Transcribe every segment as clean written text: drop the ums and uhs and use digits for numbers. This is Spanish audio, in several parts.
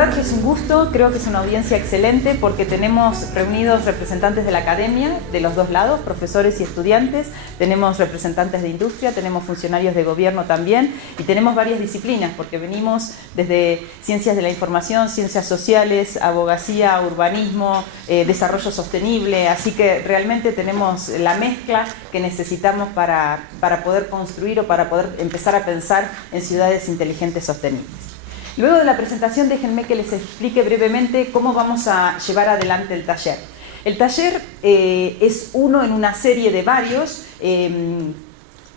verdad que es un gusto, creo que es una audiencia excelente porque tenemos reunidos representantes de la academia, de los dos lados, profesores y estudiantes, tenemos representantes de industria, tenemos funcionarios de gobierno también y tenemos varias disciplinas porque venimos desde ciencias de la información, ciencias sociales, abogacía, urbanismo, desarrollo sostenible, así que realmente tenemos la mezcla que necesitamos para poder construir o para poder empezar a pensar en ciudades inteligentes sostenibles. Luego de la presentación, déjenme que les explique brevemente cómo vamos a llevar adelante el taller. El taller es uno en una serie de varios,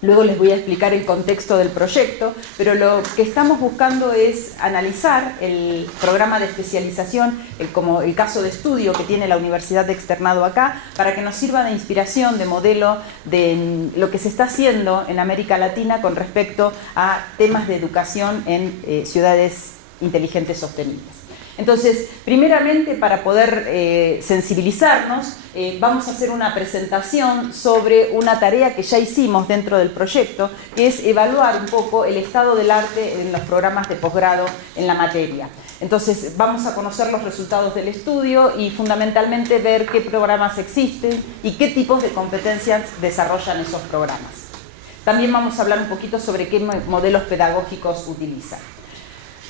luego les voy a explicar el contexto del proyecto, pero lo que estamos buscando es analizar el programa de especialización, como el caso de estudio que tiene la Universidad de Externado acá, para que nos sirva de inspiración, de modelo de lo que se está haciendo en América Latina con respecto a temas de educación en ciudades inteligentes sostenibles. Entonces, primeramente, para poder sensibilizarnos, vamos a hacer una presentación sobre una tarea que ya hicimos dentro del proyecto, que es evaluar un poco el estado del arte en los programas de posgrado en la materia. Entonces, vamos a conocer los resultados del estudio y fundamentalmente ver qué programas existen y qué tipos de competencias desarrollan esos programas. También vamos a hablar un poquito sobre qué modelos pedagógicos utilizan.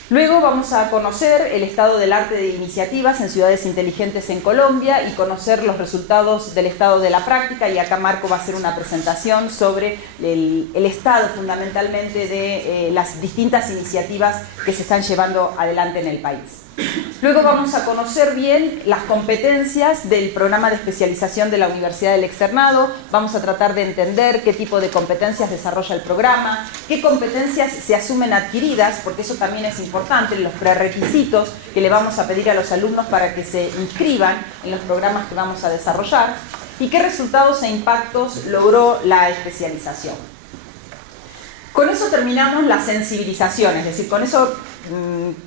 Luego vamos a conocer el estado del arte de iniciativas en ciudades inteligentes en Colombia y conocer los resultados del estado de la práctica, y acá Marco va a hacer una presentación sobre el estado fundamentalmente de las distintas iniciativas que se están llevando adelante en el país. Luego vamos a conocer bien las competencias del programa de especialización de la Universidad del Externado, vamos a tratar de entender qué tipo de competencias desarrolla el programa, qué competencias se asumen adquiridas, porque eso también es importante, los prerequisitos que le vamos a pedir a los alumnos para que se inscriban en los programas que vamos a desarrollar, y qué resultados e impactos logró la especialización. Con eso terminamos la sensibilización, es decir, con eso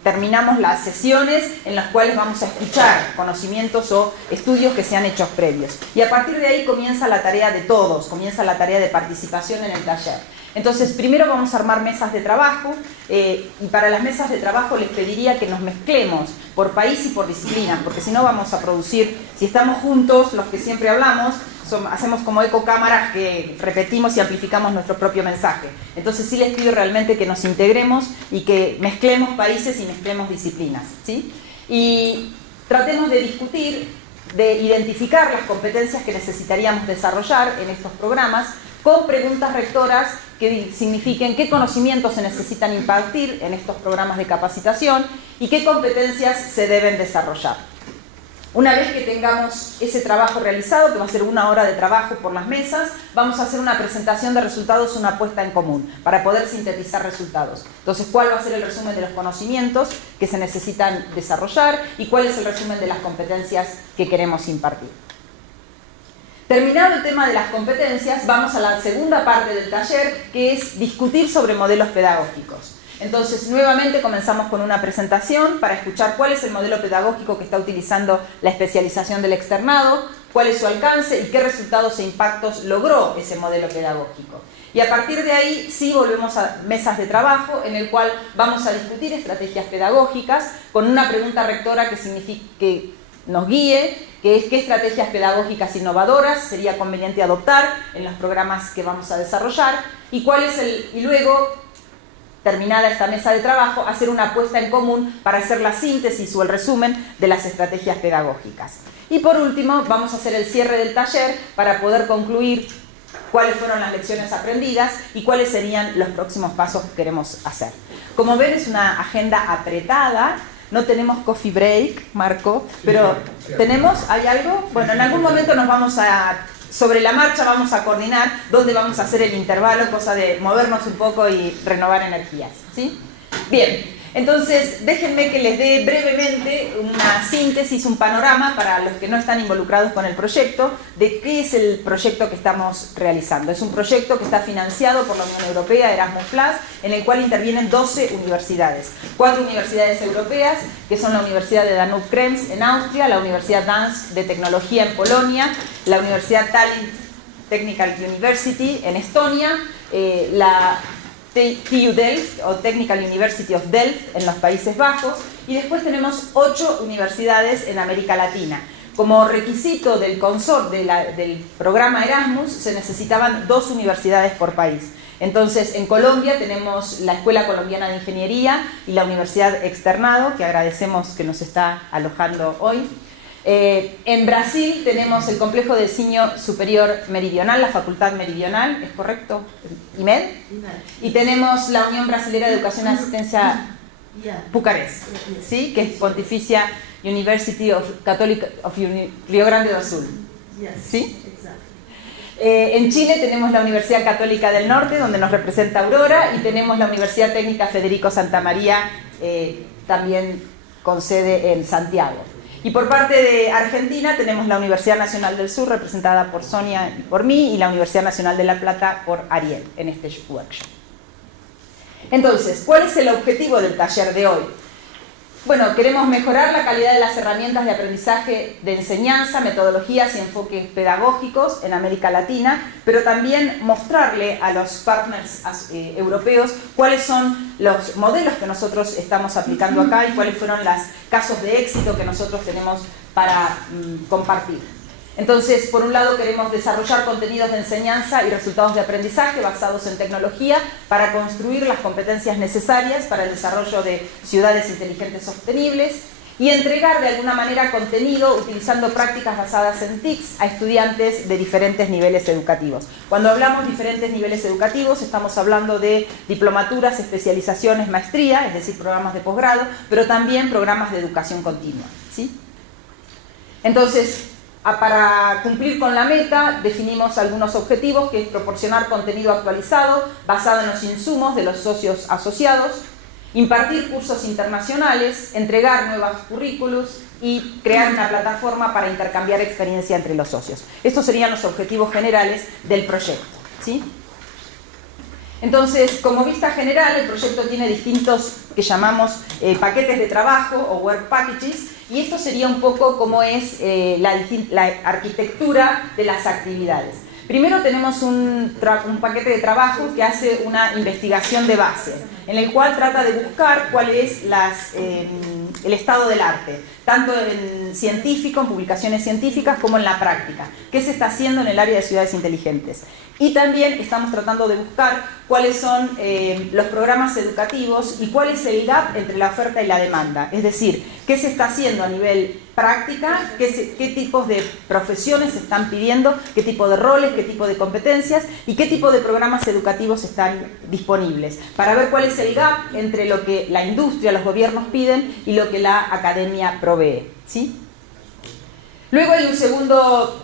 terminamos las sesiones en las cuales vamos a escuchar conocimientos o estudios que se han hecho previos. Y a partir de ahí comienza la tarea de todos, comienza la tarea de participación en el taller. Entonces, primero vamos a armar mesas de trabajo y para las mesas de trabajo les pediría que nos mezclemos por país y por disciplina, porque si no vamos a producir, si estamos juntos, los que siempre hablamos, hacemos como ecocámaras que repetimos y amplificamos nuestro propio mensaje. Entonces sí les pido realmente que nos integremos y que mezclemos países y mezclemos disciplinas, ¿sí? Y tratemos de discutir, de identificar las competencias que necesitaríamos desarrollar en estos programas con preguntas rectoras que signifiquen qué conocimientos se necesitan impartir en estos programas de capacitación y qué competencias se deben desarrollar. Una vez que tengamos ese trabajo realizado, que va a ser 1 hora de trabajo por las mesas, vamos a hacer una presentación de resultados, una puesta en común, para poder sintetizar resultados. Entonces, ¿cuál va a ser el resumen de los conocimientos que se necesitan desarrollar y cuál es el resumen de las competencias que queremos impartir? Terminado el tema de las competencias, vamos a la segunda parte del taller, que es discutir sobre modelos pedagógicos. Entonces, nuevamente comenzamos con una presentación para escuchar cuál es el modelo pedagógico que está utilizando la especialización del externado, cuál es su alcance y qué resultados e impactos logró ese modelo pedagógico. Y a partir de ahí sí volvemos a mesas de trabajo en el cual vamos a discutir estrategias pedagógicas con una pregunta rectora que nos guíe, que es qué estrategias pedagógicas innovadoras sería conveniente adoptar en los programas que vamos a desarrollar y luego, terminada esta mesa de trabajo, hacer una puesta en común para hacer la síntesis o el resumen de las estrategias pedagógicas. Y por último, vamos a hacer el cierre del taller para poder concluir cuáles fueron las lecciones aprendidas y cuáles serían los próximos pasos que queremos hacer. Como ven, es una agenda apretada. No tenemos coffee break, Marco, pero ¿hay algo? Bueno, en algún momento sobre la marcha vamos a coordinar dónde vamos a hacer el intervalo, cosa de movernos un poco y renovar energías, ¿sí? Bien, entonces déjenme que les dé brevemente una síntesis, un panorama para los que no están involucrados con el proyecto, de qué es el proyecto que estamos realizando. Es un proyecto que está financiado por la Unión Europea, Erasmus+, en el cual intervienen 12 universidades. 4 universidades europeas, que son la Universidad de Danube-Krems en Austria, la Universidad Dansk de Tecnología en Polonia, la Universidad Tallinn Technical University en Estonia, la TU Delft o Technical University of Delft en los Países Bajos, y después tenemos 8 universidades en América Latina. Como requisito del del programa Erasmus se necesitaban 2 universidades por país. Entonces, en Colombia tenemos la Escuela Colombiana de Ingeniería y la Universidad Externado, que agradecemos que nos está alojando hoy. En Brasil tenemos el Complejo de Ensino Superior Meridional, la Facultad Meridional, ¿es correcto? ¿IMED? Y tenemos la Unión Brasilera de Educación y Asistencia Bucarest, ¿sí? Que es Pontificia University of Catholic of Río Grande do Sul, ¿sí? En Chile tenemos la Universidad Católica del Norte, donde nos representa Aurora, y tenemos la Universidad Técnica Federico Santa María, también con sede en Santiago. Y por parte de Argentina tenemos la Universidad Nacional del Sur, representada por Sonia y por mí, y la Universidad Nacional de La Plata por Ariel, en este workshop. Entonces, ¿cuál es el objetivo del taller de hoy? Bueno, queremos mejorar la calidad de las herramientas de aprendizaje de enseñanza, metodologías y enfoques pedagógicos en América Latina, pero también mostrarle a los partners europeos cuáles son los modelos que nosotros estamos aplicando acá y cuáles fueron los casos de éxito que nosotros tenemos para compartir. Entonces, por un lado queremos desarrollar contenidos de enseñanza y resultados de aprendizaje basados en tecnología para construir las competencias necesarias para el desarrollo de ciudades inteligentes sostenibles y entregar de alguna manera contenido utilizando prácticas basadas en TICs a estudiantes de diferentes niveles educativos. Cuando hablamos de diferentes niveles educativos estamos hablando de diplomaturas, especializaciones, maestría, es decir, programas de posgrado, pero también programas de educación continua, ¿sí? Entonces, para cumplir con la meta, definimos algunos objetivos, que es proporcionar contenido actualizado basado en los insumos de los socios asociados, impartir cursos internacionales, entregar nuevos currículos y crear una plataforma para intercambiar experiencia entre los socios. Estos serían los objetivos generales del proyecto, ¿sí? Entonces, como vista general, el proyecto tiene distintos que llamamos paquetes de trabajo o work packages, y esto sería un poco cómo es la arquitectura de las actividades. Primero tenemos un paquete de trabajo que hace una investigación de base, en el cual trata de buscar cuál es el estado del arte, tanto en científico, en publicaciones científicas, como en la práctica. ¿Qué se está haciendo en el área de ciudades inteligentes? Y también estamos tratando de buscar cuáles son los programas educativos y cuál es el gap entre la oferta y la demanda. Es decir, qué se está haciendo a nivel práctica, qué tipos de profesiones se están pidiendo, qué tipo de roles, qué tipo de competencias y qué tipo de programas educativos están disponibles, para ver cuál es el gap entre lo que la industria, los gobiernos piden y lo que la academia provee, ¿sí? Luego hay un segundo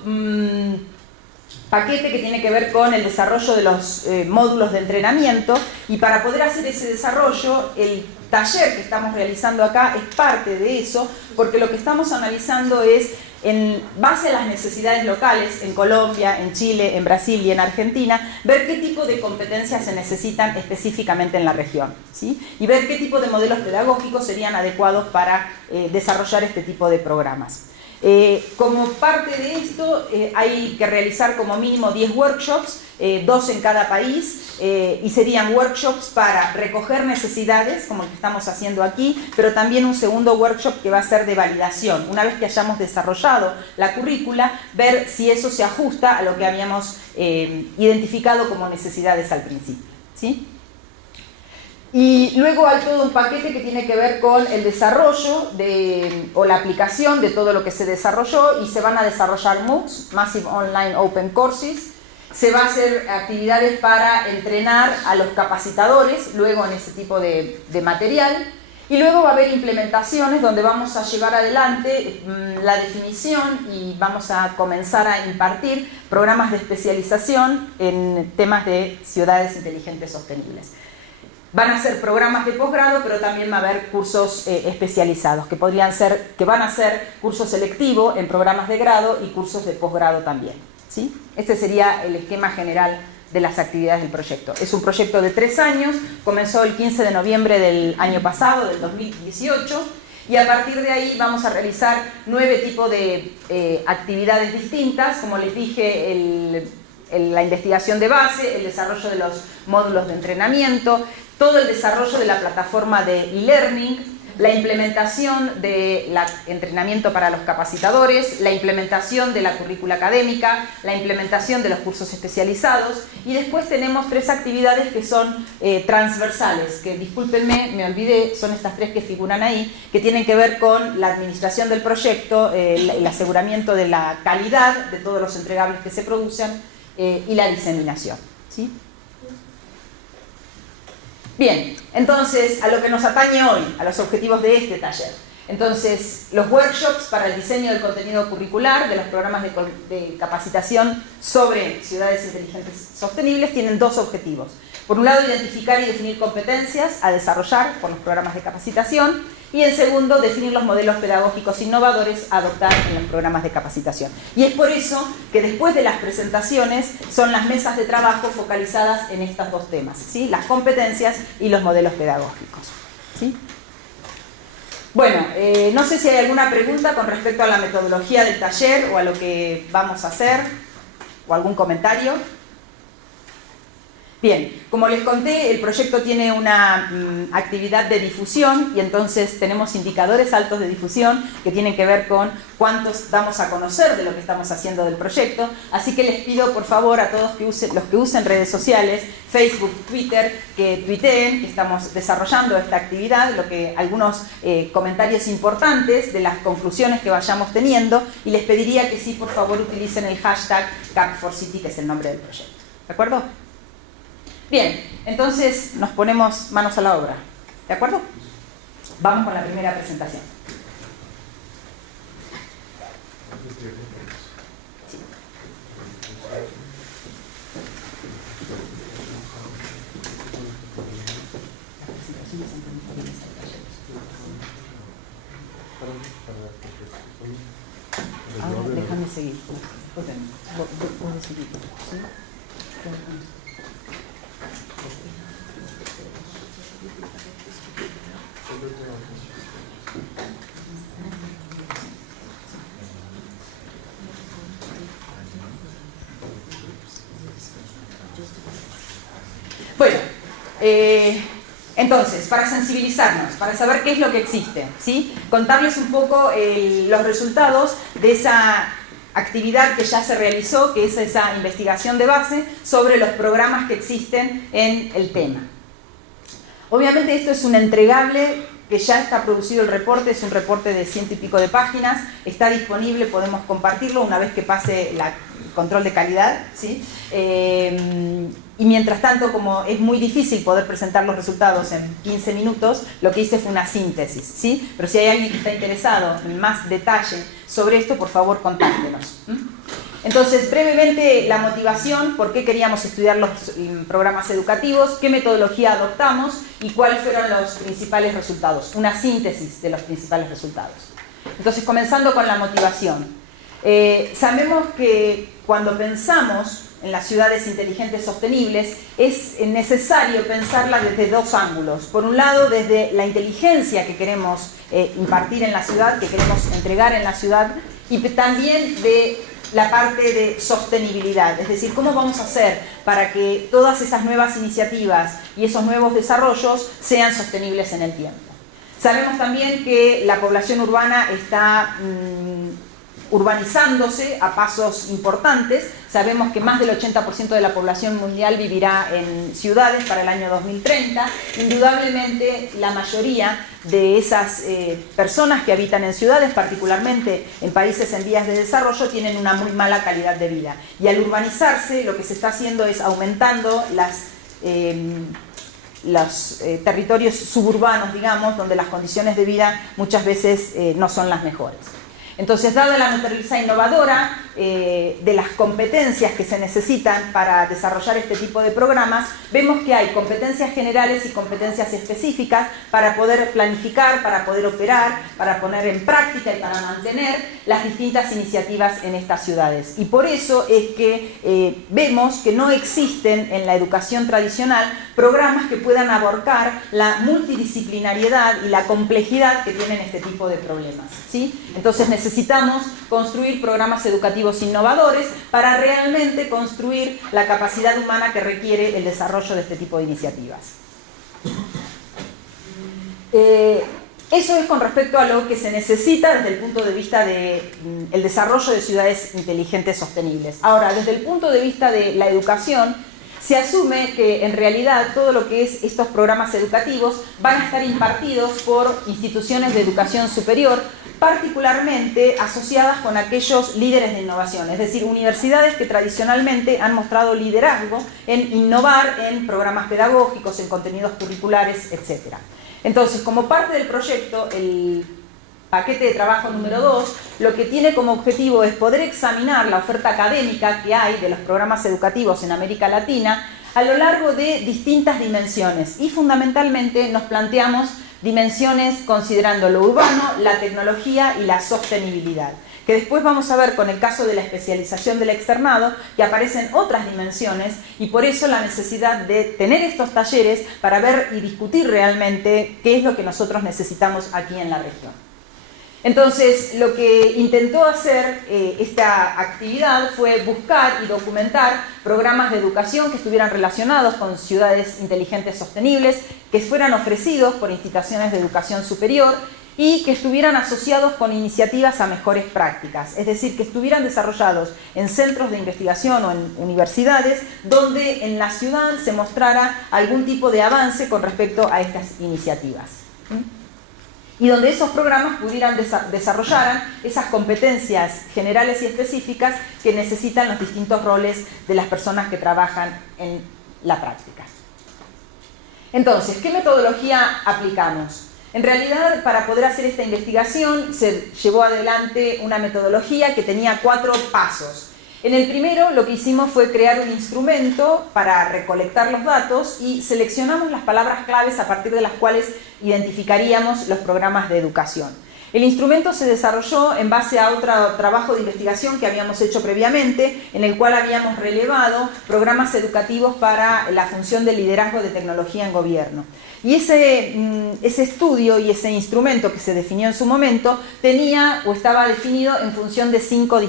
paquete que tiene que ver con el desarrollo de los módulos de entrenamiento, y para poder hacer ese desarrollo, el taller que estamos realizando acá es parte de eso, porque lo que estamos analizando es, en base a las necesidades locales, en Colombia, en Chile, en Brasil y en Argentina, ver qué tipo de competencias se necesitan específicamente en la región, ¿sí? Y ver qué tipo de modelos pedagógicos serían adecuados para desarrollar este tipo de programas. Como parte de esto hay que realizar como mínimo 10 workshops, 2 en cada país, y serían workshops para recoger necesidades, como el que estamos haciendo aquí, pero también un segundo workshop que va a ser de validación. Una vez que hayamos desarrollado la currícula, ver si eso se ajusta a lo que habíamos identificado como necesidades al principio, ¿sí? Y luego hay todo un paquete que tiene que ver con el desarrollo o la aplicación de todo lo que se desarrolló, y se van a desarrollar MOOCs, Massive Online Open Courses. Se va a hacer actividades para entrenar a los capacitadores luego en ese tipo de material, y luego va a haber implementaciones donde vamos a llevar adelante la definición y vamos a comenzar a impartir programas de especialización en temas de ciudades inteligentes sostenibles. Van a ser programas de posgrado, pero también va a haber cursos especializados, que van a ser cursos selectivos en programas de grado y cursos de posgrado también, ¿sí? Este sería el esquema general de las actividades del proyecto. Es un proyecto de 3 años, comenzó el 15 de noviembre del año pasado, del 2018, y a partir de ahí vamos a realizar 9 tipos de actividades distintas. Como les dije, la investigación de base, el desarrollo de los módulos de entrenamiento, todo el desarrollo de la plataforma de e-learning, la implementación del entrenamiento para los capacitadores, la implementación de la currícula académica, la implementación de los cursos especializados, y después tenemos 3 actividades que son transversales, que discúlpenme, me olvidé, son estas 3 que figuran ahí, que tienen que ver con la administración del proyecto, el aseguramiento de la calidad de todos los entregables que se producen y la diseminación, ¿sí? Bien, entonces, a lo que nos atañe hoy, a los objetivos de este taller. Entonces, los workshops para el diseño del contenido curricular de los programas de capacitación sobre ciudades inteligentes sostenibles tienen 2 objetivos. Por un lado, identificar y definir competencias a desarrollar por los programas de capacitación, y en segundo, definir los modelos pedagógicos innovadores a adoptar en los programas de capacitación. Y es por eso que después de las presentaciones son las mesas de trabajo focalizadas en estos 2 temas, ¿sí? Las competencias y los modelos pedagógicos, ¿sí? Bueno, no sé si hay alguna pregunta con respecto a la metodología del taller o a lo que vamos a hacer, o algún comentario. Bien, como les conté, el proyecto tiene una actividad de difusión, y entonces tenemos indicadores altos de difusión que tienen que ver con cuántos damos a conocer de lo que estamos haciendo del proyecto. Así que les pido por favor a todos los que usen redes sociales, Facebook, Twitter, que tuiteen que estamos desarrollando esta actividad, algunos comentarios importantes de las conclusiones que vayamos teniendo, y les pediría que sí, por favor, utilicen el hashtag Cap4City, que es el nombre del proyecto. ¿De acuerdo? Bien, entonces nos ponemos manos a la obra, ¿de acuerdo? Vamos con la primera presentación. Ahora déjame seguir. Vos decidís, ¿sí? Bueno, entonces, para sensibilizarnos, para saber qué es lo que existe, ¿sí? Contarles un poco los resultados de esa actividad que ya se realizó, que es esa investigación de base sobre los programas que existen en el tema. Obviamente esto es un entregable que ya está producido el reporte, es un reporte de 100 y pico de páginas, está disponible, podemos compartirlo una vez que pase el control de calidad, ¿sí? Y mientras tanto, como es muy difícil poder presentar los resultados en 15 minutos, lo que hice fue una síntesis, ¿sí? Pero si hay alguien que está interesado en más detalle sobre esto, por favor, contáctenos. Entonces, brevemente, la motivación, por qué queríamos estudiar los programas educativos, qué metodología adoptamos y cuáles fueron los principales resultados. Una síntesis de los principales resultados. Entonces, comenzando con la motivación. Sabemos que cuando pensamos en las ciudades inteligentes sostenibles, es necesario pensarlas desde 2 ángulos. Por un lado, desde la inteligencia que queremos impartir en la ciudad, que queremos entregar en la ciudad, y también de la parte de sostenibilidad, es decir, cómo vamos a hacer para que todas esas nuevas iniciativas y esos nuevos desarrollos sean sostenibles en el tiempo. Sabemos también que la población urbana está urbanizándose a pasos importantes. Sabemos que más del 80% de la población mundial vivirá en ciudades para el año 2030. Indudablemente, la mayoría de esas personas que habitan en ciudades, particularmente en países en vías de desarrollo, tienen una muy mala calidad de vida. Y al urbanizarse, lo que se está haciendo es aumentando los territorios suburbanos, digamos, donde las condiciones de vida muchas veces no son las mejores. Entonces, dada la naturaleza innovadora de las competencias que se necesitan para desarrollar este tipo de programas, vemos que hay competencias generales y competencias específicas para poder planificar, para poder operar, para poner en práctica y para mantener las distintas iniciativas en estas ciudades. Y por eso es que vemos que no existen en la educación tradicional programas que puedan abarcar la multidisciplinariedad y la complejidad que tienen este tipo de problemas, ¿sí? Entonces necesitamos construir programas educativos innovadores para realmente construir la capacidad humana que requiere el desarrollo de este tipo de iniciativas. Eso es con respecto a lo que se necesita desde el punto de vista del desarrollo de ciudades inteligentes sostenibles. Ahora, desde el punto de vista de la educación, se asume que en realidad todo lo que es estos programas educativos van a estar impartidos por instituciones de educación superior, particularmente asociadas con aquellos líderes de innovación, es decir, universidades que tradicionalmente han mostrado liderazgo en innovar en programas pedagógicos, en contenidos curriculares, etc. Entonces, como parte del proyecto, el paquete de trabajo número 2, lo que tiene como objetivo es poder examinar la oferta académica que hay de los programas educativos en América Latina a lo largo de distintas dimensiones y fundamentalmente nos planteamos dimensiones considerando lo urbano, la tecnología y la sostenibilidad, que después vamos a ver con el caso de la especialización del externado que aparecen otras dimensiones y por eso la necesidad de tener estos talleres para ver y discutir realmente qué es lo que nosotros necesitamos aquí en la región. Entonces, lo que intentó hacer esta actividad fue buscar y documentar programas de educación que estuvieran relacionados con ciudades inteligentes sostenibles, que fueran ofrecidos por instituciones de educación superior y que estuvieran asociados con iniciativas a mejores prácticas, es decir, que estuvieran desarrollados en centros de investigación o en universidades donde en la ciudad se mostrara algún tipo de avance con respecto a estas iniciativas. Y donde esos programas pudieran desarrollar esas competencias generales y específicas que necesitan los distintos roles de las personas que trabajan en la práctica. Entonces, ¿qué metodología aplicamos? En realidad, para poder hacer esta investigación, se llevó adelante una metodología que tenía 4 pasos. En el primero, lo que hicimos fue crear un instrumento para recolectar los datos y seleccionamos las palabras claves a partir de las cuales identificaríamos los programas de educación. El instrumento se desarrolló en base a otro trabajo de investigación que habíamos hecho previamente, en el cual habíamos relevado programas educativos para la función de liderazgo de tecnología en gobierno. Y ese estudio y ese instrumento que se definió en su momento tenía o estaba definido en función de 5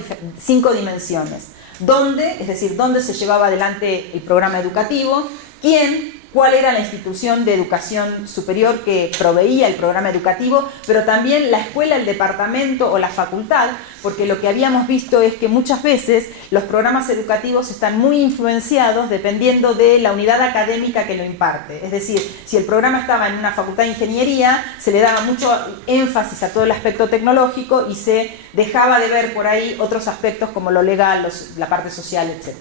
dimensiones. ¿Dónde? Es decir, dónde se llevaba adelante el programa educativo, quién, cuál era la institución de educación superior que proveía el programa educativo, pero también la escuela, el departamento o la facultad, porque lo que habíamos visto es que muchas veces los programas educativos están muy influenciados dependiendo de la unidad académica que lo imparte. Es decir, si el programa estaba en una facultad de ingeniería, se le daba mucho énfasis a todo el aspecto tecnológico y se dejaba de ver por ahí otros aspectos como lo legal, la parte social, etc.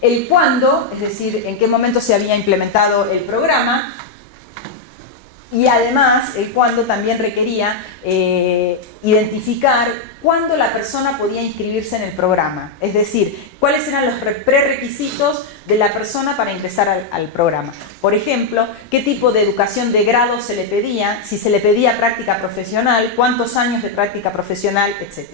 El cuándo, es decir, en qué momento se había implementado el programa, y además el cuándo también requería identificar cuándo la persona podía inscribirse en el programa, es decir, cuáles eran los prerequisitos de la persona para ingresar al programa. Por ejemplo, qué tipo de educación de grado se le pedía, si se le pedía práctica profesional, cuántos años de práctica profesional, etc.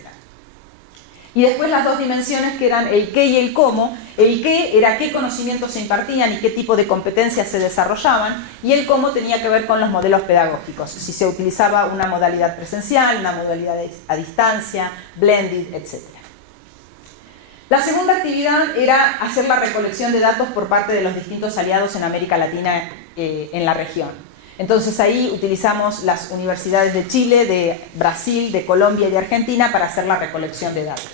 Y después las 2 dimensiones que eran el qué y el cómo. El qué era qué conocimientos se impartían y qué tipo de competencias se desarrollaban, y el cómo tenía que ver con los modelos pedagógicos, si se utilizaba una modalidad presencial, una modalidad a distancia, blended, etc. La segunda actividad era hacer la recolección de datos por parte de los distintos aliados en América Latina en la región. Entonces ahí utilizamos las universidades de Chile, de Brasil, de Colombia y de Argentina para hacer la recolección de datos.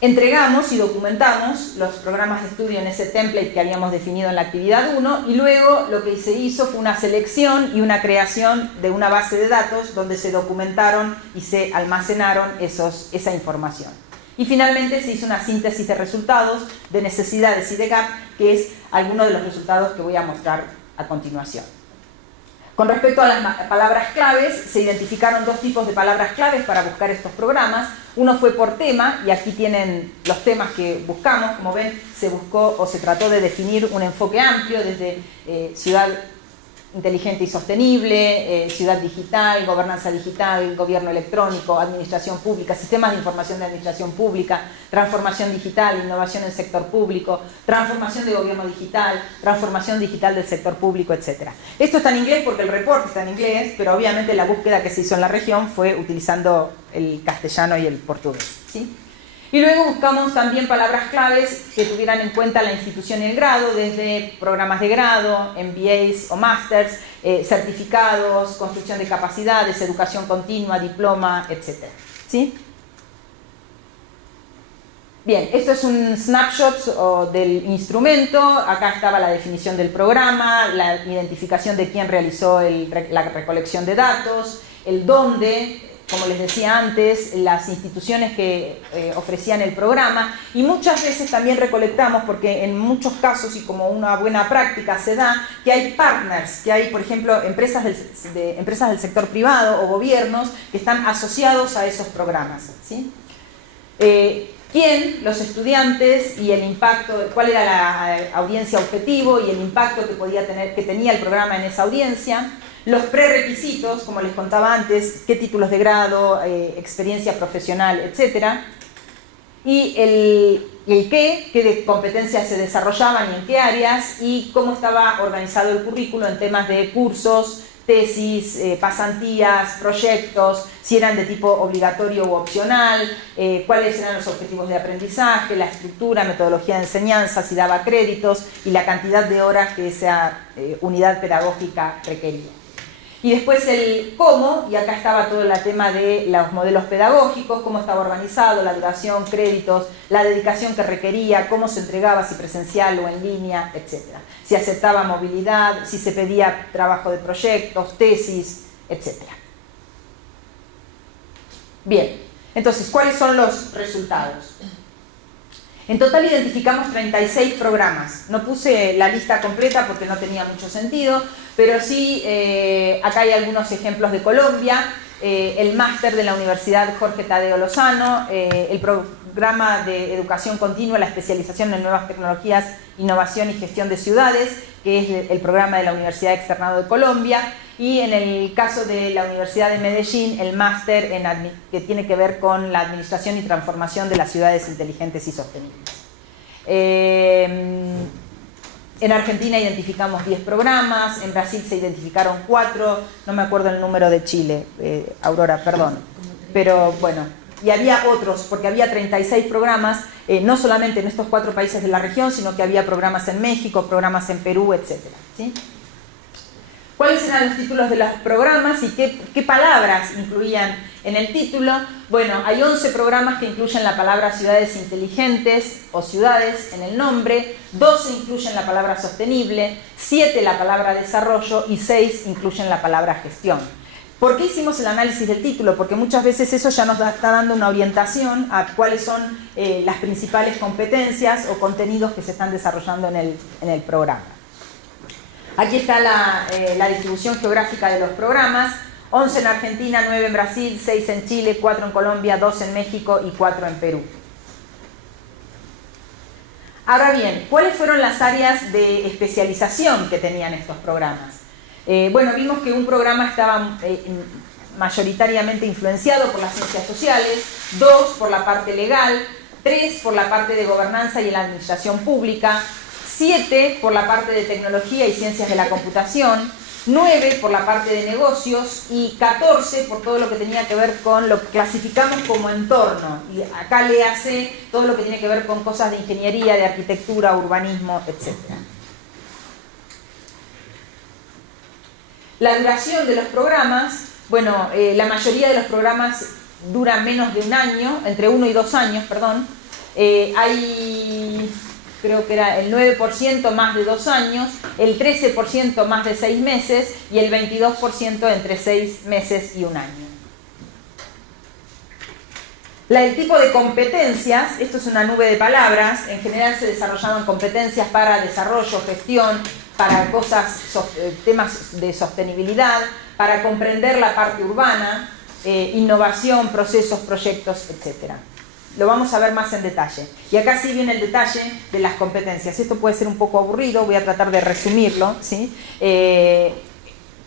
Entregamos y documentamos los programas de estudio en ese template que habíamos definido en la actividad 1 y luego lo que se hizo fue una selección y una creación de una base de datos donde se documentaron y se almacenaron esa información. Y finalmente se hizo una síntesis de resultados, de necesidades y de gap, que es alguno de los resultados que voy a mostrar a continuación. Con respecto a las palabras claves, se identificaron 2 tipos de palabras claves para buscar estos programas. Uno fue por tema, y aquí tienen los temas que buscamos. Como ven, se buscó o se trató de definir un enfoque amplio desde ciudad inteligente y sostenible, ciudad digital, gobernanza digital, gobierno electrónico, administración pública, sistemas de información de administración pública, transformación digital, innovación en el sector público, transformación de gobierno digital, transformación digital del sector público, etc. Esto está en inglés porque el reporte está en inglés, pero obviamente la búsqueda que se hizo en la región fue utilizando el castellano y el portugués, ¿sí? Y luego buscamos también palabras claves que tuvieran en cuenta la institución y el grado, desde programas de grado, MBAs o Masters, certificados, construcción de capacidades, educación continua, diploma, etc. ¿Sí? Bien, esto es un snapshot del instrumento. Acá estaba la definición del programa, la identificación de quién realizó la recolección de datos, el dónde, como les decía antes, las instituciones que ofrecían el programa, y muchas veces también recolectamos, porque en muchos casos y como una buena práctica se da, que hay partners, que hay, por ejemplo, empresas del sector privado o gobiernos que están asociados a esos programas, ¿sí? ¿Quién? Los estudiantes y el impacto, cuál era la audiencia objetivo y el impacto que tenía el programa en esa audiencia. Los prerequisitos, como les contaba antes, qué títulos de grado, experiencia profesional, etc. Y el qué de competencias se desarrollaban y en qué áreas, y cómo estaba organizado el currículo en temas de cursos, tesis, pasantías, proyectos, si eran de tipo obligatorio u opcional, cuáles eran los objetivos de aprendizaje, la estructura, metodología de enseñanza, si daba créditos y la cantidad de horas que esa unidad pedagógica requería. Y después el cómo, y acá estaba todo el tema de los modelos pedagógicos, cómo estaba organizado, la duración, créditos, la dedicación que requería, cómo se entregaba, si presencial o en línea, etc. Si aceptaba movilidad, si se pedía trabajo de proyectos, tesis, etc. Bien, entonces, ¿cuáles son los resultados? En total identificamos 36 programas. No puse la lista completa porque no tenía mucho sentido, pero sí, acá hay algunos ejemplos de Colombia, el máster de la Universidad Jorge Tadeo Lozano, el programa de educación continua, la especialización en nuevas tecnologías, innovación y gestión de ciudades, que es el programa de la Universidad Externado de Colombia, y en el caso de la Universidad de Medellín, el máster que tiene que ver con la administración y transformación de las ciudades inteligentes y sostenibles. En Argentina identificamos 10 programas, en Brasil se identificaron 4, no me acuerdo el número de Chile, Aurora, perdón, pero bueno, y había otros, porque había 36 programas, no solamente en estos 4 países de la región, sino que había programas en México, programas en Perú, etc. ¿Sí? ¿Cuáles eran los títulos de los programas y qué palabras incluían en el título? Bueno, hay 11 programas que incluyen la palabra ciudades inteligentes o ciudades en el nombre, 12 incluyen la palabra sostenible, 7 la palabra desarrollo y 6 incluyen la palabra gestión. ¿Por qué hicimos el análisis del título? Porque muchas veces eso ya nos está dando una orientación a cuáles son las principales competencias o contenidos que se están desarrollando en el programa. Aquí está la distribución geográfica de los programas: 11 en Argentina, 9 en Brasil, 6 en Chile, 4 en Colombia, 2 en México y 4 en Perú. Ahora bien, ¿cuáles fueron las áreas de especialización que tenían estos programas? Bueno, vimos que un programa estaba mayoritariamente influenciado por las ciencias sociales, 2 por la parte legal, 3 por la parte de gobernanza y la administración pública, 7 por la parte de tecnología y ciencias de la computación, 9 por la parte de negocios y 14 por todo lo que tenía que ver con lo que clasificamos como entorno. Y acá léase todo lo que tiene que ver con cosas de ingeniería, de arquitectura, urbanismo, etc. La duración de los programas, bueno, la mayoría de los programas duran menos de un año, entre 1 y 2 años, perdón. Hay, creo que era el 9% más de 2 años, el 13% más de 6 meses y el 22% entre 6 meses y 1 año. El tipo de competencias, esto es una nube de palabras, en general se desarrollaban competencias para desarrollo, gestión, para temas de sostenibilidad, para comprender la parte urbana, innovación, procesos, proyectos, etc. Lo vamos a ver más en detalle. Y acá sí viene el detalle de las competencias. Esto puede ser un poco aburrido, voy a tratar de resumirlo, ¿sí?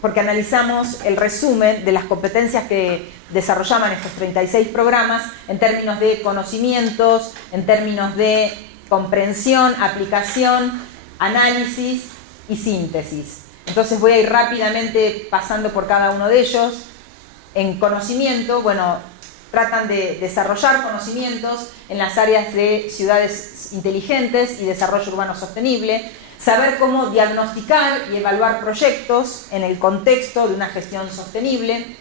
porque analizamos el resumen de las competencias que desarrollaban estos 36 programas en términos de conocimientos, en términos de comprensión, aplicación, análisis y síntesis. Entonces voy a ir rápidamente pasando por cada uno de ellos. En conocimiento, bueno, tratan de desarrollar conocimientos en las áreas de ciudades inteligentes y desarrollo urbano sostenible, saber cómo diagnosticar y evaluar proyectos en el contexto de una gestión sostenible,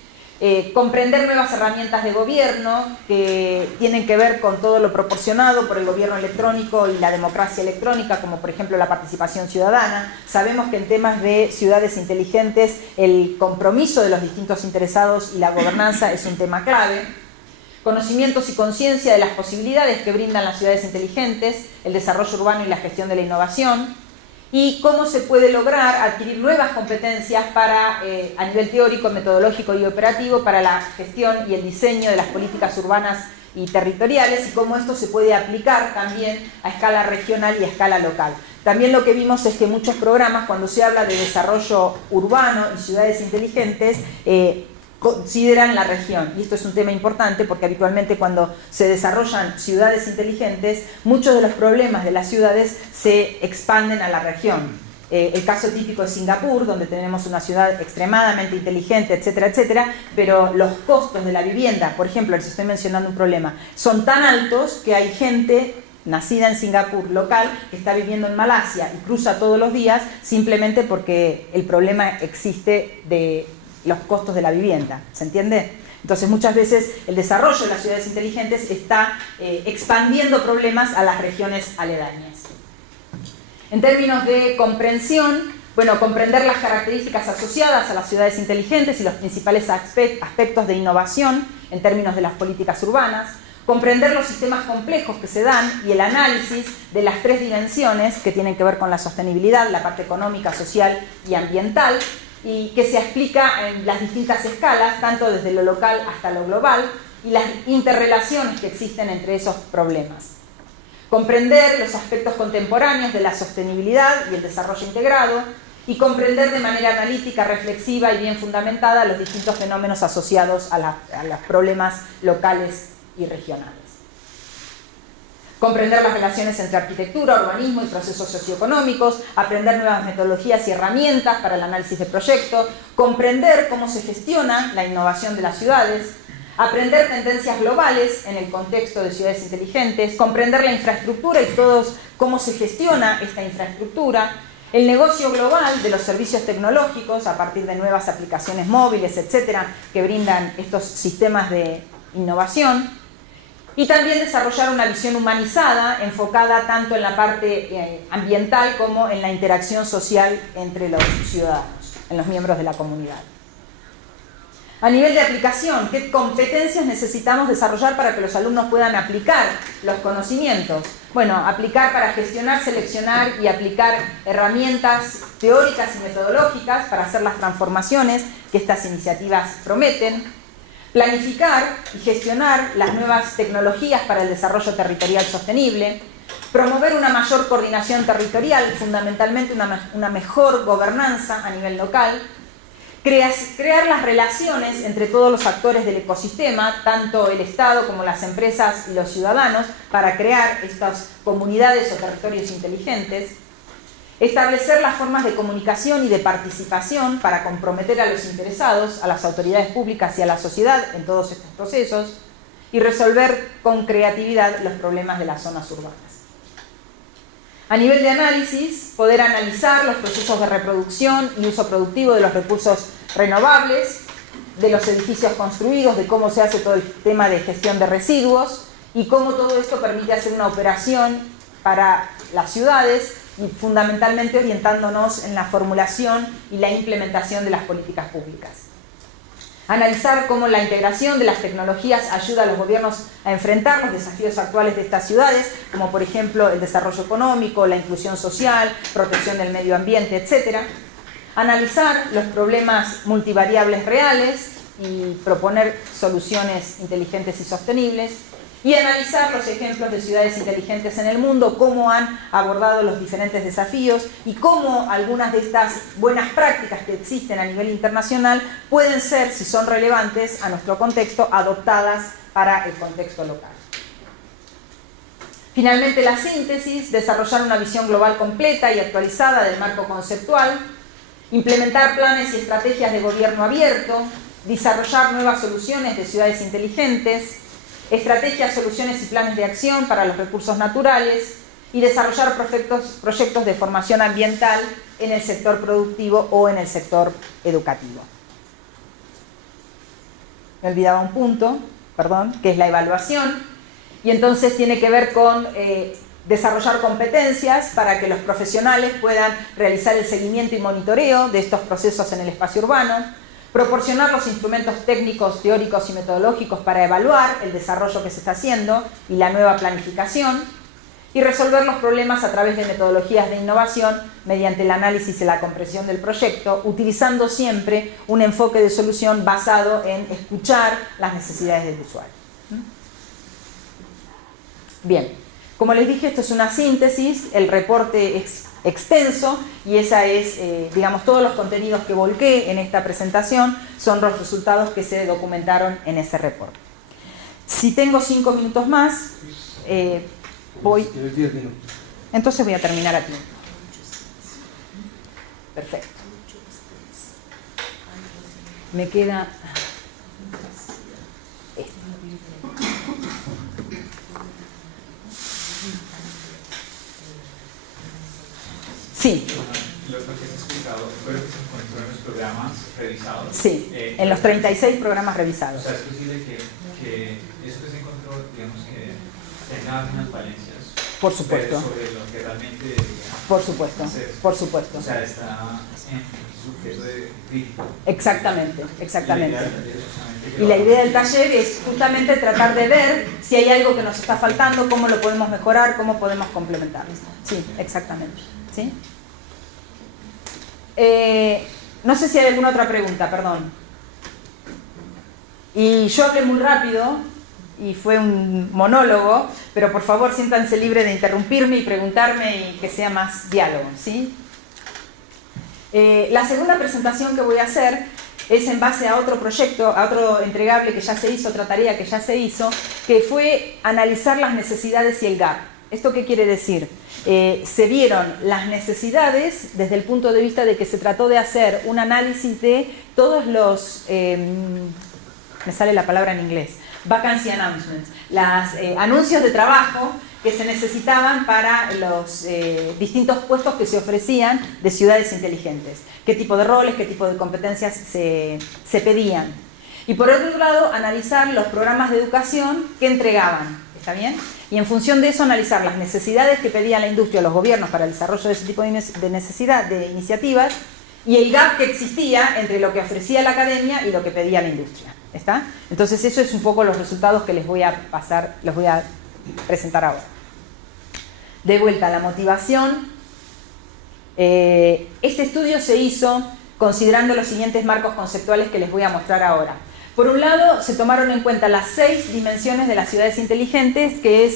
comprender nuevas herramientas de gobierno que tienen que ver con todo lo proporcionado por el gobierno electrónico y la democracia electrónica, como por ejemplo la participación ciudadana. Sabemos que en temas de ciudades inteligentes el compromiso de los distintos interesados y la gobernanza es un tema clave. Conocimientos y conciencia de las posibilidades que brindan las ciudades inteligentes, el desarrollo urbano y la gestión de la innovación, y cómo se puede lograr adquirir nuevas competencias para, a nivel teórico, metodológico y operativo para la gestión y el diseño de las políticas urbanas y territoriales, y cómo esto se puede aplicar también a escala regional y a escala local. También lo que vimos es que muchos programas, cuando se habla de desarrollo urbano y ciudades inteligentes, consideran la región, y esto es un tema importante porque habitualmente cuando se desarrollan ciudades inteligentes, muchos de los problemas de las ciudades se expanden a la región. El caso típico es Singapur, donde tenemos una ciudad extremadamente inteligente, etcétera, etcétera, pero los costos de la vivienda, por ejemplo, les estoy mencionando un problema, son tan altos que hay gente nacida en Singapur, local, que está viviendo en Malasia y cruza todos los días simplemente porque el problema existe de los costos de la vivienda, ¿se entiende? Entonces muchas veces el desarrollo de las ciudades inteligentes está expandiendo problemas a las regiones aledañas. En términos de comprensión, bueno, comprender las características asociadas a las ciudades inteligentes y los principales aspectos de innovación en términos de las políticas urbanas, comprender los sistemas complejos que se dan y el análisis de las tres dimensiones que tienen que ver con la sostenibilidad, la parte económica, social y ambiental, y que se explica en las distintas escalas, tanto desde lo local hasta lo global, y las interrelaciones que existen entre esos problemas. Comprender los aspectos contemporáneos de la sostenibilidad y el desarrollo integrado, y comprender de manera analítica, reflexiva y bien fundamentada los distintos fenómenos asociados a los problemas locales y regionales. Comprender las relaciones entre arquitectura, urbanismo y procesos socioeconómicos, aprender nuevas metodologías y herramientas para el análisis de proyectos, comprender cómo se gestiona la innovación de las ciudades, aprender tendencias globales en el contexto de ciudades inteligentes, comprender la infraestructura y cómo se gestiona esta infraestructura, el negocio global de los servicios tecnológicos a partir de nuevas aplicaciones móviles, etcétera, que brindan estos sistemas de innovación. Y también desarrollar una visión humanizada, enfocada tanto en la parte ambiental como en la interacción social entre los ciudadanos, en los miembros de la comunidad. A nivel de aplicación, ¿qué competencias necesitamos desarrollar para que los alumnos puedan aplicar los conocimientos? Bueno, aplicar para gestionar, seleccionar y aplicar herramientas teóricas y metodológicas para hacer las transformaciones que estas iniciativas prometen. Planificar y gestionar las nuevas tecnologías para el desarrollo territorial sostenible, promover una mayor coordinación territorial, fundamentalmente una mejor gobernanza a nivel local, crear las relaciones entre todos los actores del ecosistema, tanto el Estado como las empresas y los ciudadanos, para crear estas comunidades o territorios inteligentes. Establecer las formas de comunicación y de participación para comprometer a los interesados, a las autoridades públicas y a la sociedad en todos estos procesos, y resolver con creatividad los problemas de las zonas urbanas. A nivel de análisis, poder analizar los procesos de reproducción y uso productivo de los recursos renovables, de los edificios construidos, de cómo se hace todo el tema de gestión de residuos y cómo todo esto permite hacer una operación para las ciudades y fundamentalmente orientándonos en la formulación y la implementación de las políticas públicas. Analizar cómo la integración de las tecnologías ayuda a los gobiernos a enfrentar los desafíos actuales de estas ciudades, como por ejemplo el desarrollo económico, la inclusión social, protección del medio ambiente, etc. Analizar los problemas multivariables reales y proponer soluciones inteligentes y sostenibles. y analizar los ejemplos de ciudades inteligentes en el mundo, cómo han abordado los diferentes desafíos y cómo algunas de estas buenas prácticas que existen a nivel internacional pueden ser, si son relevantes a nuestro contexto, adoptadas para el contexto local. Finalmente, la síntesis: desarrollar una visión global completa y actualizada del marco conceptual, implementar planes y estrategias de gobierno abierto, desarrollar nuevas soluciones de ciudades inteligentes, estrategias, soluciones y planes de acción para los recursos naturales y desarrollar proyectos de formación ambiental en el sector productivo o en el sector educativo. Me olvidaba un punto, perdón, que es la evaluación, y entonces tiene que ver con desarrollar competencias para que los profesionales puedan realizar el seguimiento y monitoreo de estos procesos en el espacio urbano, proporcionar los instrumentos técnicos, teóricos y metodológicos para evaluar el desarrollo que se está haciendo y la nueva planificación, y resolver los problemas a través de metodologías de innovación mediante el análisis y la comprensión del proyecto, utilizando siempre un enfoque de solución basado en escuchar las necesidades del usuario. Bien, como les dije, esto es una síntesis, el reporte es extenso y esa es, digamos, todos los contenidos que volqué en esta presentación son los resultados que se documentaron en ese reporte. Si tengo 5 minutos más, voy... Entonces voy a terminar aquí. Perfecto. Me queda... esto. Sí. Lo que has explicado fue lo que se encontró en los programas revisados. Sí, en los 36 programas revisados. O sea, es posible que eso que se encontró, digamos, que tenga algunas valencias. Por supuesto. Sobre lo que realmente... Por supuesto, por supuesto. O sea, está en sujeto de crítico. Exactamente, exactamente. Y la idea del taller es justamente tratar de ver si hay algo que nos está faltando, cómo lo podemos mejorar, cómo podemos complementarlo. Sí, exactamente. ¿Sí? No sé si hay alguna otra pregunta, perdón. Y yo hablé muy rápido y fue un monólogo, pero por favor siéntanse libres de interrumpirme y preguntarme y que sea más diálogo, ¿sí? La segunda presentación que voy a hacer es en base a otro proyecto, a otro entregable que ya se hizo, otra tarea que ya se hizo, que fue analizar las necesidades y el gap. ¿Esto qué quiere decir? Se vieron las necesidades desde el punto de vista de que se trató de hacer un análisis de todos los, me sale la palabra en inglés, vacancy announcements, los anuncios de trabajo que se necesitaban para los distintos puestos que se ofrecían de ciudades inteligentes. Qué tipo de roles, qué tipo de competencias se pedían. Y por otro lado, analizar los programas de educación que entregaban. ¿Está bien? Y en función de eso analizar las necesidades que pedía la industria o los gobiernos para el desarrollo de ese tipo de iniciativas y el gap que existía entre lo que ofrecía la academia y lo que pedía la industria. ¿Está? Entonces eso es un poco los resultados que les voy a pasar, los voy a presentar ahora. De vuelta a la motivación. Este estudio se hizo considerando los siguientes marcos conceptuales que les voy a mostrar ahora. Por un lado, se tomaron en cuenta las 6 dimensiones de las ciudades inteligentes, que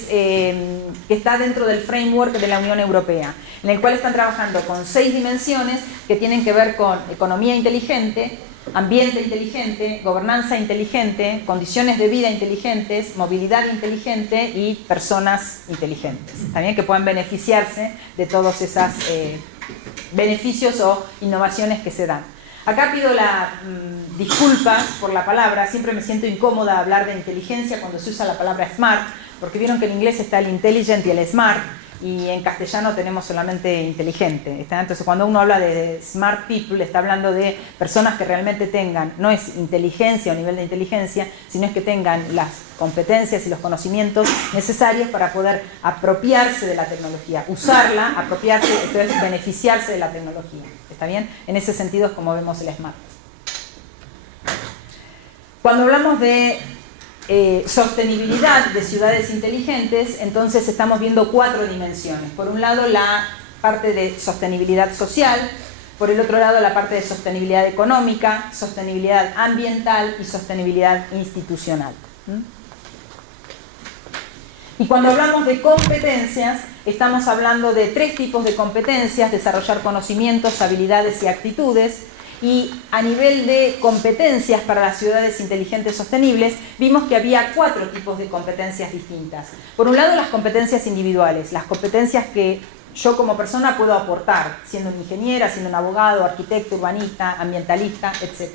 está dentro del framework de la Unión Europea, en el cual están trabajando con 6 dimensiones que tienen que ver con economía inteligente, ambiente inteligente, gobernanza inteligente, condiciones de vida inteligentes, movilidad inteligente y personas inteligentes. También que puedan beneficiarse de todos esos beneficios o innovaciones que se dan. Acá pido disculpas por la palabra, siempre me siento incómoda hablar de inteligencia cuando se usa la palabra smart, porque vieron que en inglés está el intelligent y el smart, y en castellano tenemos solamente inteligente. Entonces cuando uno habla de smart people, está hablando de personas que realmente tengan, no es inteligencia o nivel de inteligencia, sino es que tengan las competencias y los conocimientos necesarios para poder apropiarse de la tecnología, usarla, apropiarse, entonces beneficiarse de la tecnología. ¿Está bien? En ese sentido es como vemos el smart. Cuando hablamos de sostenibilidad de ciudades inteligentes, entonces estamos viendo 4 dimensiones. Por un lado, la parte de sostenibilidad social, por el otro lado, la parte de sostenibilidad económica, sostenibilidad ambiental y sostenibilidad institucional. Y cuando hablamos de competencias, estamos hablando de 3 tipos de competencias: desarrollar conocimientos, habilidades y actitudes. Y a nivel de competencias para las ciudades inteligentes sostenibles, vimos que había 4 tipos de competencias distintas. Por un lado, las competencias individuales, las competencias que yo como persona puedo aportar, siendo una ingeniera, siendo un abogado, arquitecto, urbanista, ambientalista, etc.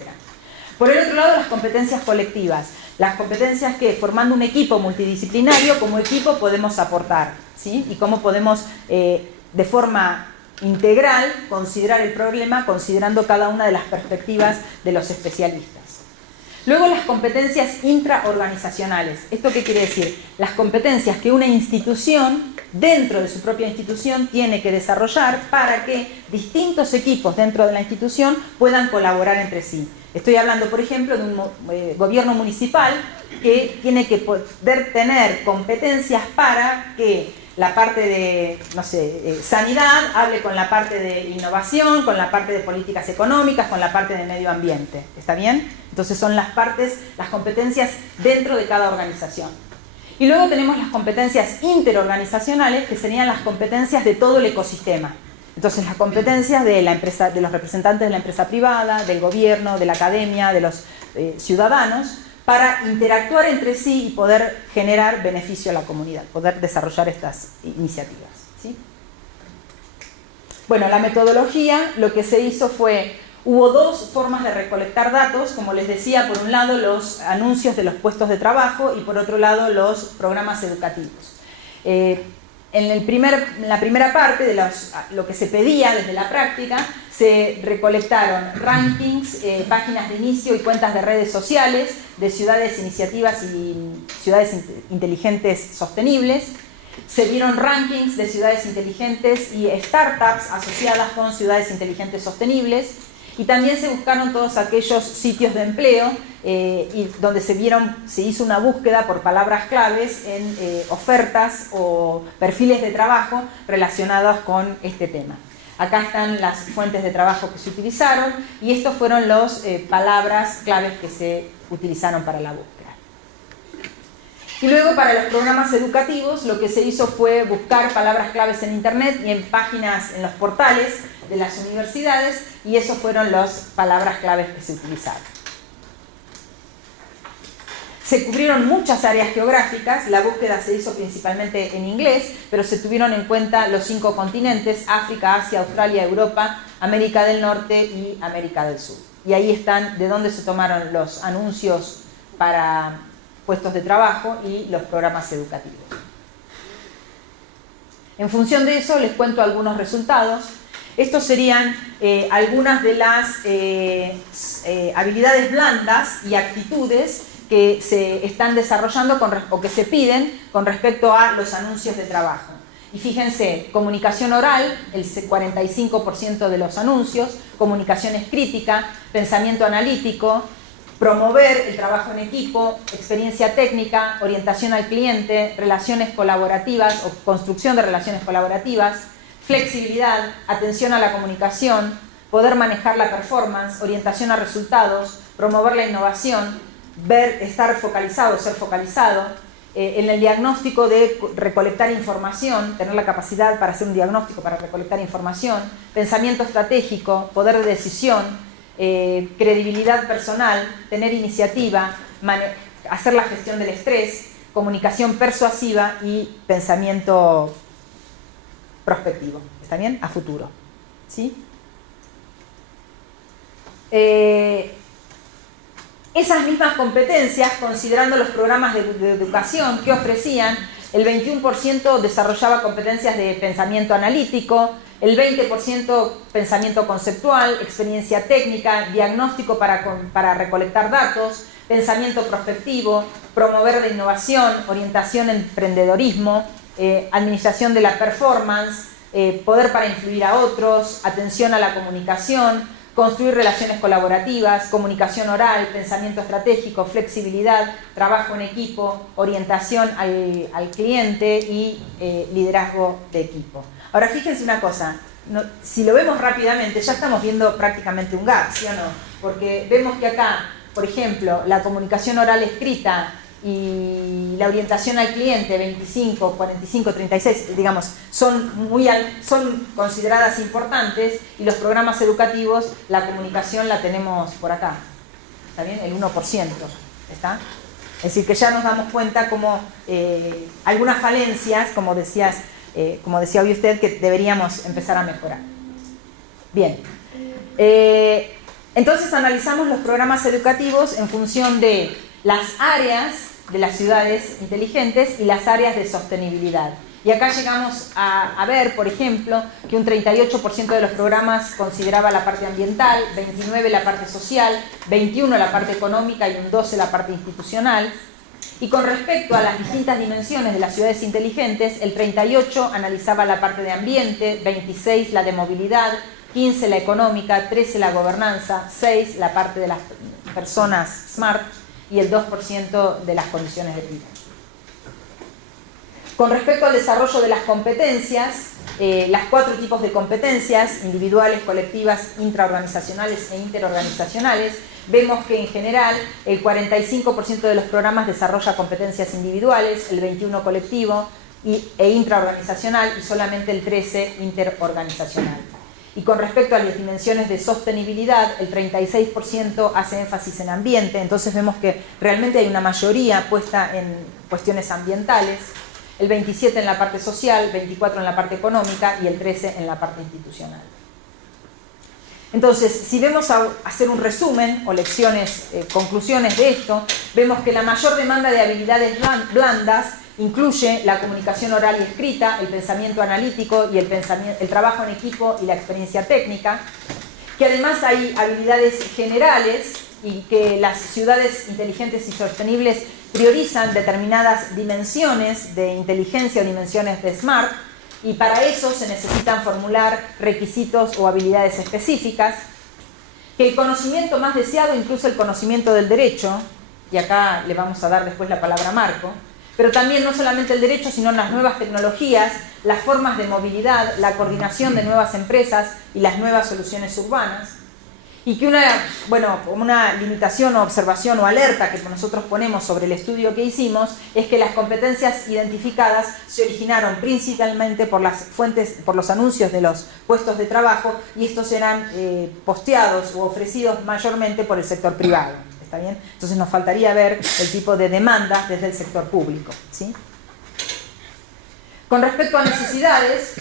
Por el otro lado, las competencias colectivas, las competencias que, formando un equipo multidisciplinario, como equipo podemos aportar, ¿sí? Y cómo podemos, de forma integral, considerar el problema, considerando cada una de las perspectivas de los especialistas. Luego, las competencias intraorganizacionales. ¿Esto qué quiere decir? Las competencias que una institución, dentro de su propia institución, tiene que desarrollar para que distintos equipos dentro de la institución puedan colaborar entre sí. Estoy hablando, por ejemplo, de un gobierno municipal que tiene que poder tener competencias para que la parte de, no sé, sanidad hable con la parte de innovación, con la parte de políticas económicas, con la parte de medio ambiente. ¿Está bien? Entonces son las partes, las competencias dentro de cada organización. Y luego tenemos las competencias interorganizacionales, que serían las competencias de todo el ecosistema. Entonces, las competencias de la empresa, de los representantes de la empresa privada, del gobierno, de la academia, de los ciudadanos, para interactuar entre sí y poder generar beneficio a la comunidad, poder desarrollar estas iniciativas, ¿sí? Bueno, la metodología, lo que se hizo fue, hubo 2 formas de recolectar datos, como les decía, por un lado los anuncios de los puestos de trabajo y por otro lado los programas educativos. En la primera parte de lo que se pedía desde la práctica, se recolectaron rankings, páginas de inicio y cuentas de redes sociales de ciudades, iniciativas y ciudades inteligentes sostenibles. Se dieron rankings de ciudades inteligentes y startups asociadas con ciudades inteligentes sostenibles. Y también se buscaron todos aquellos sitios de empleo y donde se hizo una búsqueda por palabras claves en ofertas o perfiles de trabajo relacionados con este tema. Acá están las fuentes de trabajo que se utilizaron y estos fueron las palabras claves que se utilizaron para la búsqueda. Y luego, para los programas educativos, lo que se hizo fue buscar palabras claves en internet y en páginas, en los portales de las universidades, y esas fueron las palabras claves que se utilizaron. Se cubrieron muchas áreas geográficas, la búsqueda se hizo principalmente en inglés, pero se tuvieron en cuenta los 5 continentes: África, Asia, Australia, Europa, América del Norte y América del Sur. Y ahí están de dónde se tomaron los anuncios para puestos de trabajo y los programas educativos. En función de eso les cuento algunos resultados. Estos serían algunas de las habilidades blandas y actitudes que se están desarrollando o que se piden con respecto a los anuncios de trabajo. Y fíjense, comunicación oral, el 45% de los anuncios, comunicación escrítica, pensamiento analítico, promover el trabajo en equipo, experiencia técnica, orientación al cliente, relaciones colaborativas o construcción de relaciones colaborativas, flexibilidad, atención a la comunicación, poder manejar la performance, orientación a resultados, promover la innovación, estar focalizado, ser focalizado, en el diagnóstico de recolectar información, tener la capacidad para hacer un diagnóstico, para recolectar información, pensamiento estratégico, poder de decisión, credibilidad personal, tener iniciativa, hacer la gestión del estrés, comunicación persuasiva y pensamiento prospectivo. ¿Está bien? A futuro. ¿Sí? Esas mismas competencias, considerando los programas de educación que ofrecían, el 21% desarrollaba competencias de pensamiento analítico, el 20% pensamiento conceptual, experiencia técnica, diagnóstico para recolectar datos, pensamiento prospectivo, promover la innovación, orientación en emprendedorismo, administración de la performance, poder para influir a otros, atención a la comunicación, construir relaciones colaborativas, comunicación oral, pensamiento estratégico, flexibilidad, trabajo en equipo, orientación al cliente y liderazgo de equipo. Ahora fíjense una cosa, si lo vemos rápidamente ya estamos viendo prácticamente un gap, ¿sí o no? Porque vemos que acá, por ejemplo, la comunicación oral escrita y la orientación al cliente 25, 45, 36, digamos, son consideradas importantes, y los programas educativos, la comunicación la tenemos por acá, ¿está bien? El 1%, ¿está? Es decir, que ya nos damos cuenta como algunas falencias, como decía hoy usted, que deberíamos empezar a mejorar. Bien. Entonces analizamos los programas educativos en función de las áreas de las ciudades inteligentes y las áreas de sostenibilidad. Y acá llegamos a ver, por ejemplo, que un 38% de los programas consideraba la parte ambiental, 29% la parte social, 21% la parte económica y un 12% la parte institucional. Y con respecto a las distintas dimensiones de las ciudades inteligentes, el 38% analizaba la parte de ambiente, 26% la de movilidad, 15% la económica, 13% la gobernanza, 6% la parte de las personas smart y el 2% de las condiciones de vida. Con respecto al desarrollo de las competencias, las 4 tipos de competencias, individuales, colectivas, intraorganizacionales e interorganizacionales, vemos que en general el 45% de los programas desarrolla competencias individuales, el 21% colectivo e intraorganizacional y solamente el 13% interorganizacional. Y con respecto a las dimensiones de sostenibilidad, el 36% hace énfasis en ambiente, entonces vemos que realmente hay una mayoría puesta en cuestiones ambientales, el 27% en la parte social, 24% en la parte económica y el 13% en la parte institucional. Entonces, si vemos a hacer un resumen o lecciones, conclusiones de esto, vemos que la mayor demanda de habilidades blandas incluye la comunicación oral y escrita, el pensamiento analítico y el trabajo en equipo y la experiencia técnica, que además hay habilidades generales y que las ciudades inteligentes y sostenibles priorizan determinadas dimensiones de inteligencia o dimensiones de SMART, y para eso se necesitan formular requisitos o habilidades específicas, que el conocimiento más deseado incluye el conocimiento del derecho, y acá le vamos a dar después la palabra a Marco, pero también no solamente el derecho, sino las nuevas tecnologías, las formas de movilidad, la coordinación de nuevas empresas y las nuevas soluciones urbanas. Y que una limitación o observación o alerta que nosotros ponemos sobre el estudio que hicimos es que las competencias identificadas se originaron principalmente por las fuentes, por los anuncios de los puestos de trabajo, y estos eran posteados o ofrecidos mayormente por el sector privado. ¿Está bien? Entonces nos faltaría ver el tipo de demanda desde el sector público, ¿sí? Con respecto a necesidades,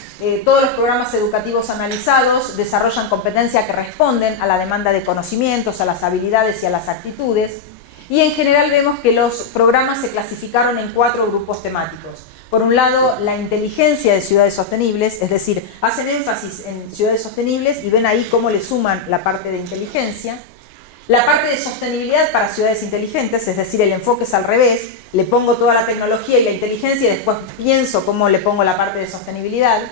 todos los programas educativos analizados desarrollan competencias que responden a la demanda de conocimientos, a las habilidades y a las actitudes, y en general vemos que los programas se clasificaron en 4 grupos temáticos. Por un lado, la inteligencia de ciudades sostenibles, es decir, hacen énfasis en ciudades sostenibles y ven ahí cómo le suman la parte de inteligencia. La parte de sostenibilidad para ciudades inteligentes, es decir, el enfoque es al revés, le pongo toda la tecnología y la inteligencia y después pienso cómo le pongo la parte de sostenibilidad.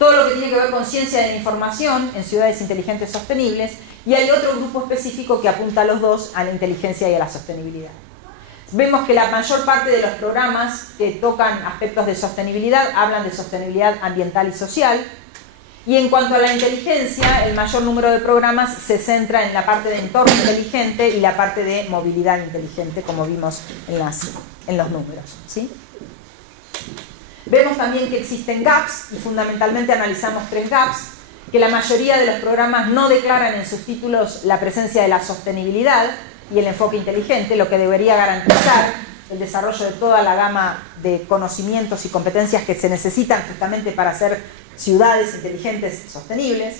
Todo lo que tiene que ver con ciencia de la información en ciudades inteligentes sostenibles, y hay otro grupo específico que apunta a los dos, a la inteligencia y a la sostenibilidad. Vemos que la mayor parte de los programas que tocan aspectos de sostenibilidad hablan de sostenibilidad ambiental y social. Y en cuanto a la inteligencia, el mayor número de programas se centra en la parte de entorno inteligente y la parte de movilidad inteligente, como vimos en los números, ¿sí? Vemos también que existen gaps, y fundamentalmente analizamos 3 gaps, que la mayoría de los programas no declaran en sus títulos la presencia de la sostenibilidad y el enfoque inteligente, lo que debería garantizar el desarrollo de toda la gama de conocimientos y competencias que se necesitan justamente para hacer ciudades inteligentes sostenibles,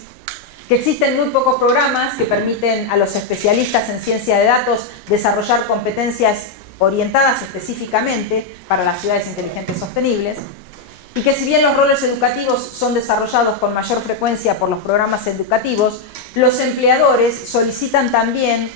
que existen muy pocos programas que permiten a los especialistas en ciencia de datos desarrollar competencias orientadas específicamente para las ciudades inteligentes sostenibles, y que si bien los roles educativos son desarrollados con mayor frecuencia por los programas educativos, los empleadores solicitan también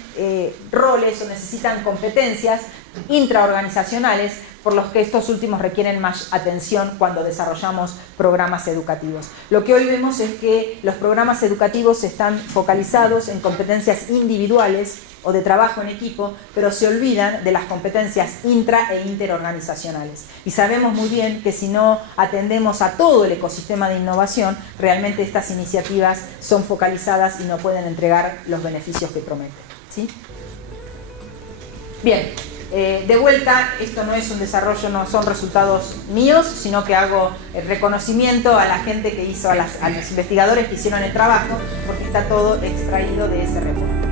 roles o necesitan competencias intraorganizacionales, por los que estos últimos requieren más atención cuando desarrollamos programas educativos. Lo que hoy vemos es que los programas educativos están focalizados en competencias individuales o de trabajo en equipo, pero se olvidan de las competencias intra e interorganizacionales. Y sabemos muy bien que si no atendemos a todo el ecosistema de innovación, realmente estas iniciativas son focalizadas y no pueden entregar los beneficios que prometen, ¿sí? Bien. De vuelta, esto no es un desarrollo, no son resultados míos, sino que hago el reconocimiento a la gente que hizo, a los investigadores que hicieron el trabajo, porque está todo extraído de ese reporte.